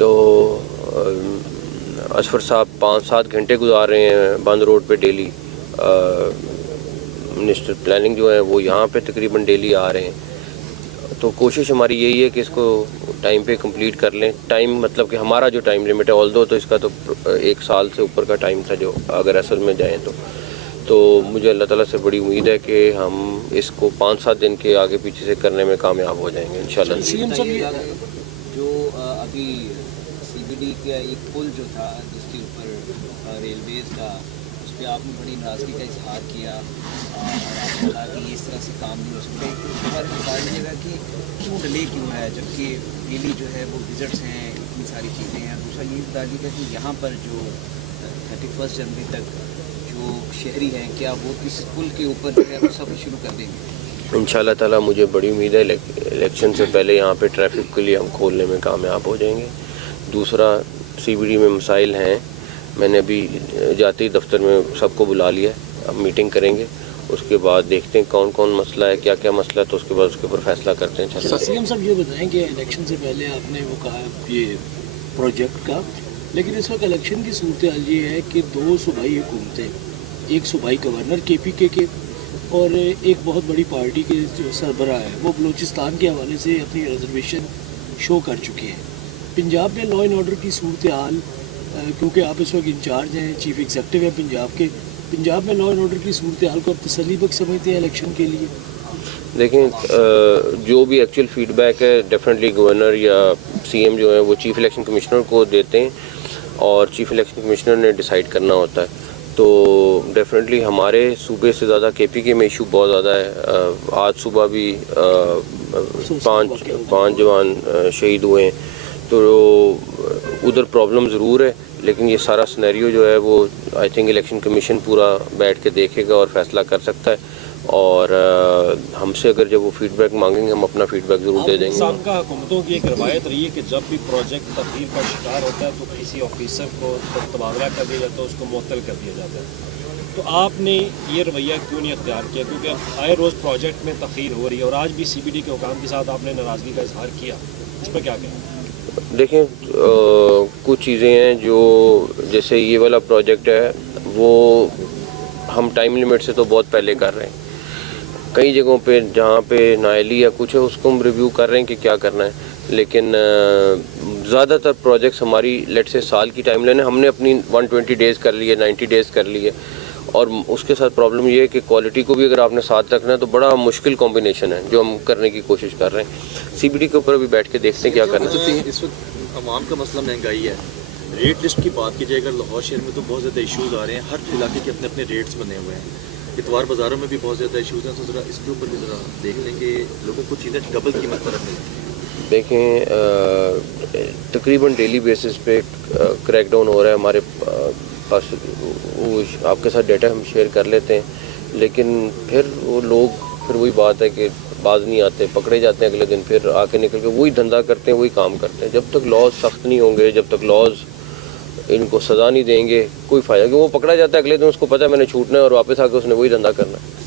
تو اسفر صاحب 5-7 گھنٹے گزار رہے ہیں بند روڈ پہ ڈیلی. منسٹر پلاننگ جو ہے وہ یہاں پہ تقریباً ڈیلی آ رہے ہیں. تو کوشش ہماری یہی ہے کہ اس کو ٹائم پہ کمپلیٹ کر لیں. ٹائم مطلب کہ ہمارا جو ٹائم لمٹ ہے آل دو تو اس کا تو 1 سال سے اوپر کا ٹائم تھا جو اگر اصل میں جائیں تو مجھے اللہ تعالیٰ سے بڑی امید ہے کہ ہم اس کو 5-7 دن کے آگے پیچھے سے کرنے میں کامیاب ہو جائیں گے انشاءاللہ. جو ابھی سی بی ڈی کا ایک پل جو تھا جس کے اوپر ریلویز کا اس پہ آپ نے بڑی ناراضگی کا اظہار کیا اور آپ نے کہا کہ اس طرح سے کام نہیں ہو سکتا. ہر بتائیے گا کہ کیوں ڈیلے کیوں ہے جبکہ ڈیلی جو ہے وہ وزٹس ہیں اتنی ساری چیزیں ہیں. دوسرا یہ بتائیے گا کہ یہاں پر جو 31 جنوری تک جو شہری ہیں کیا وہ اس پل کے اوپر جو ہے وہ سفر شروع کر دیں گے؟ انشاءاللہ تعالیٰ مجھے بڑی امید ہے الیکشن سے پہلے یہاں پہ ٹریفک کے لیے ہم کھولنے میں کامیاب ہو جائیں گے. دوسرا سی بی ڈی میں مسائل ہیں. میں نے ابھی جاتی دفتر میں سب کو بلا لیا ہے. اب میٹنگ کریں گے اس کے بعد دیکھتے ہیں کون کون مسئلہ ہے کیا کیا مسئلہ ہے تو اس کے بعد اس کے اوپر فیصلہ کرتے ہیں. سی ایم صاحب یہ بتائیں کہ الیکشن سے پہلے آپ نے وہ کہا یہ پروجیکٹ کا لیکن اس وقت الیکشن کی صورتحال یہ ہے کہ 2 صوبائی حکومتیں ایک صوبائی گورنر کے پی کے اور ایک بہت بڑی پارٹی کے جو سربراہ ہے وہ بلوچستان کے حوالے سے اپنی ریزرویشن شو کر چکی ہے. پنجاب میں لا اینڈ آرڈر کی صورتحال کیونکہ آپ اس وقت انچارج ہیں چیف ایگزیکٹو ہیں پنجاب کے, پنجاب میں لا اینڈ آرڈر کی صورتحال کو آپ تسلی بخش سمجھتے ہیں الیکشن کے لیے؟ دیکھیں جو بھی ایکچوئل فیڈ بیک ہے ڈیفینیٹلی گورنر یا سی ایم جو ہے وہ چیف الیکشن کمشنر کو دیتے ہیں اور چیف الیکشن کمشنر نے ڈیسائیڈ کرنا ہوتا ہے. تو ڈیفینیٹلی ہمارے صوبے سے زیادہ کے پی کے میں ایشو بہت زیادہ ہے. آج صبح بھی 5 جوان شہید ہوئے ہیں. تو ادھر پرابلم ضرور ہے لیکن یہ سارا سنیریو جو ہے وہ آئی تھنک الیکشن کمیشن پورا بیٹھ کے دیکھے گا اور فیصلہ کر سکتا ہے. اور ہم سے اگر جب وہ فیڈ بیک مانگیں گے ہم اپنا فیڈ بیک ضرور دے دیں گے. سابقہ حکومتوں کی ایک روایت رہی ہے کہ جب بھی پروجیکٹ تخیر کا شکار ہوتا ہے تو کسی آفیسر کو تبادلہ کر دیا جاتا ہے, اس کو معطل کر دیا جاتا ہے. تو آپ نے یہ رویہ کیوں نہیں اختیار کیا؟ کیونکہ آئے روز پروجیکٹ میں تخیر ہو رہی ہے اور آج بھی سی بی ڈی کے حکام کے ساتھ آپ نے ناراضگی کا اظہار کیا, اس پر کیا کہیں؟ دیکھیں کچھ چیزیں ہیں جو جیسے یہ والا پروجیکٹ ہے وہ ہم ٹائم لمٹ سے تو بہت پہلے کر رہے ہیں. کئی جگہوں پہ جہاں پہ نااہلی یا کچھ ہے اس کو ہم ریویو کر رہے ہیں کہ کیا کرنا ہے. لیکن زیادہ تر پروجیکٹس ہماری لیٹ سے سال کی ٹائم لائن ہے. ہم نے اپنی 120 ڈیز کر لی ہے, 90 ڈیز کر لی ہے. اور اس کے ساتھ پرابلم یہ ہے کہ کوالٹی کو بھی اگر آپ نے ساتھ رکھنا ہے تو بڑا مشکل کمبینیشن ہے جو ہم کرنے کی کوشش کر رہے ہیں. سی بی ڈی کے اوپر بھی بیٹھ کے دیکھتے ہیں کیا کرنا ہے. اس وقت عوام کا مسئلہ مہنگائی ہے. ریٹ لسٹ کی بات کی جائے اگر لاہور شہر میں تو بہت زیادہ ایشوز آ رہے ہیں. ہر علاقے کے اپنے اپنے ریٹس بنے ہوئے ہیں. اتوار بازاروں میں بھی بہت زیادہ ایشوز ہیں. تو ذرا اس کے اوپر بھی ذرا دیکھ لیں کہ لوگوں کو چیزیں ڈبل قیمت پر رکھنے لگیں. دیکھیں تقریباً ڈیلی بیسس پہ کریک ڈاؤن ہو رہا ہے. ہمارے پاس وہ آپ کے ساتھ ڈیٹا ہم شیئر کر لیتے ہیں لیکن پھر وہ لوگ پھر وہی بات ہے کہ باز نہیں آتے, پکڑے جاتے ہیں اگلے دن, پھر آ کے نکل کے وہی دھندا کرتے ہیں وہی کام کرتے ہیں. جب تک لاز سخت نہیں ہوں گے, جب تک لاز ان کو سزا نہیں دیں گے کوئی فائدہ, کہ وہ پکڑا جاتا ہے اگلے دن اس کو پتہ ہے میں نے چھوٹنا ہے اور واپس آ کے اس نے وہی دھندا کرنا ہے.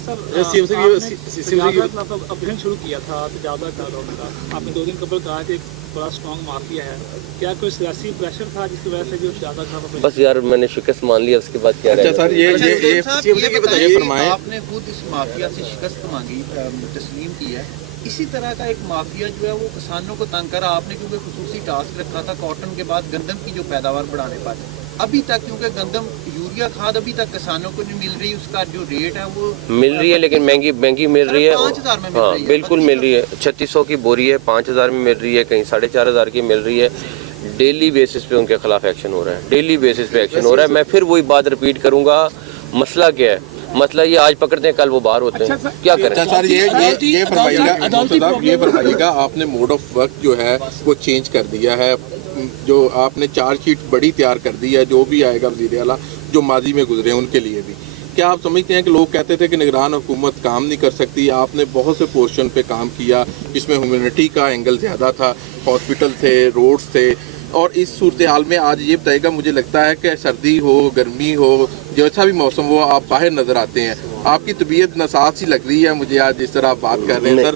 ابھیان شروع کیا تھا تجاوزات کا لوگوں کا, آپ نے 2 دن قبل کہا کہ بڑا اسٹرانگ مافیا ہے. کیا کوئی سیاسی پریشر تھا جس کی وجہ سے جو زیادہ تھا؟ بس یار میں نے شکست مان لیا, اس کے بعد کیا رہے گا. آپ نے خود اس مافیا سے شکست مانگی, تسلیم کی ہے. اسی طرح کا ایک مافیا جو ہے وہ کسانوں کو تنگ کرا آپ نے, کیونکہ خصوصی ٹاسک رکھا تھا کاٹن کے بعد گندم کی جو پیداوار بڑھانے پر. ابھی تک کیونکہ گندم یوریا کھاد ابھی تک کسانوں کو نہیں مل رہی, اس کا جو ریٹ ہے وہ مل رہی ہے لیکن مہنگی مل رہی ہے. 5000 میں مل ہاں رہی ہے, بالکل مل رہی ہے. 3600 کی بوری ہے 5000 میں مل رہی ہے, کہیں 4500 کی مل رہی ہے. ڈیلی بیسس پہ ان کے خلاف ایکشن ہو رہا ہے, ڈیلی بیسس پہ ایکشن ہو رہا ہے. میں پھر وہی بات رپیٹ کروں گا, مسئلہ کیا ہے؟ مسئلہ یہ آج پکڑتے ہیں کل وہ باہر ہوتے ہیں, کیا کریں؟ سر یہ فرمائیے گا آپ نے موڈ آف ورک جو ہے وہ چینج کر دیا ہے, جو آپ نے چارج شیٹ بڑی تیار کر دی ہے, جو بھی آئے گا وزیر اعلیٰ جو ماضی میں گزرے ہیں ان کے لیے بھی. کیا آپ سمجھتے ہیں کہ لوگ کہتے تھے کہ نگران حکومت کام نہیں کر سکتی, آپ نے بہت سے پورشن پہ کام کیا جس میں ہیومینٹی کا اینگل زیادہ تھا, ہاسپٹل تھے, روڈز تھے, اور اس صورتحال میں آج یہ بتائے گا, مجھے لگتا ہے کہ سردی ہو گرمی ہو جیسا بھی موسم ہو آپ باہر نظر آتے ہیں, آپ کی طبیعت ناساز سی لگ رہی ہے مجھے آج جس طرح آپ بات کر رہے ہیں. سر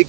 1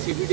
CBD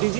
DG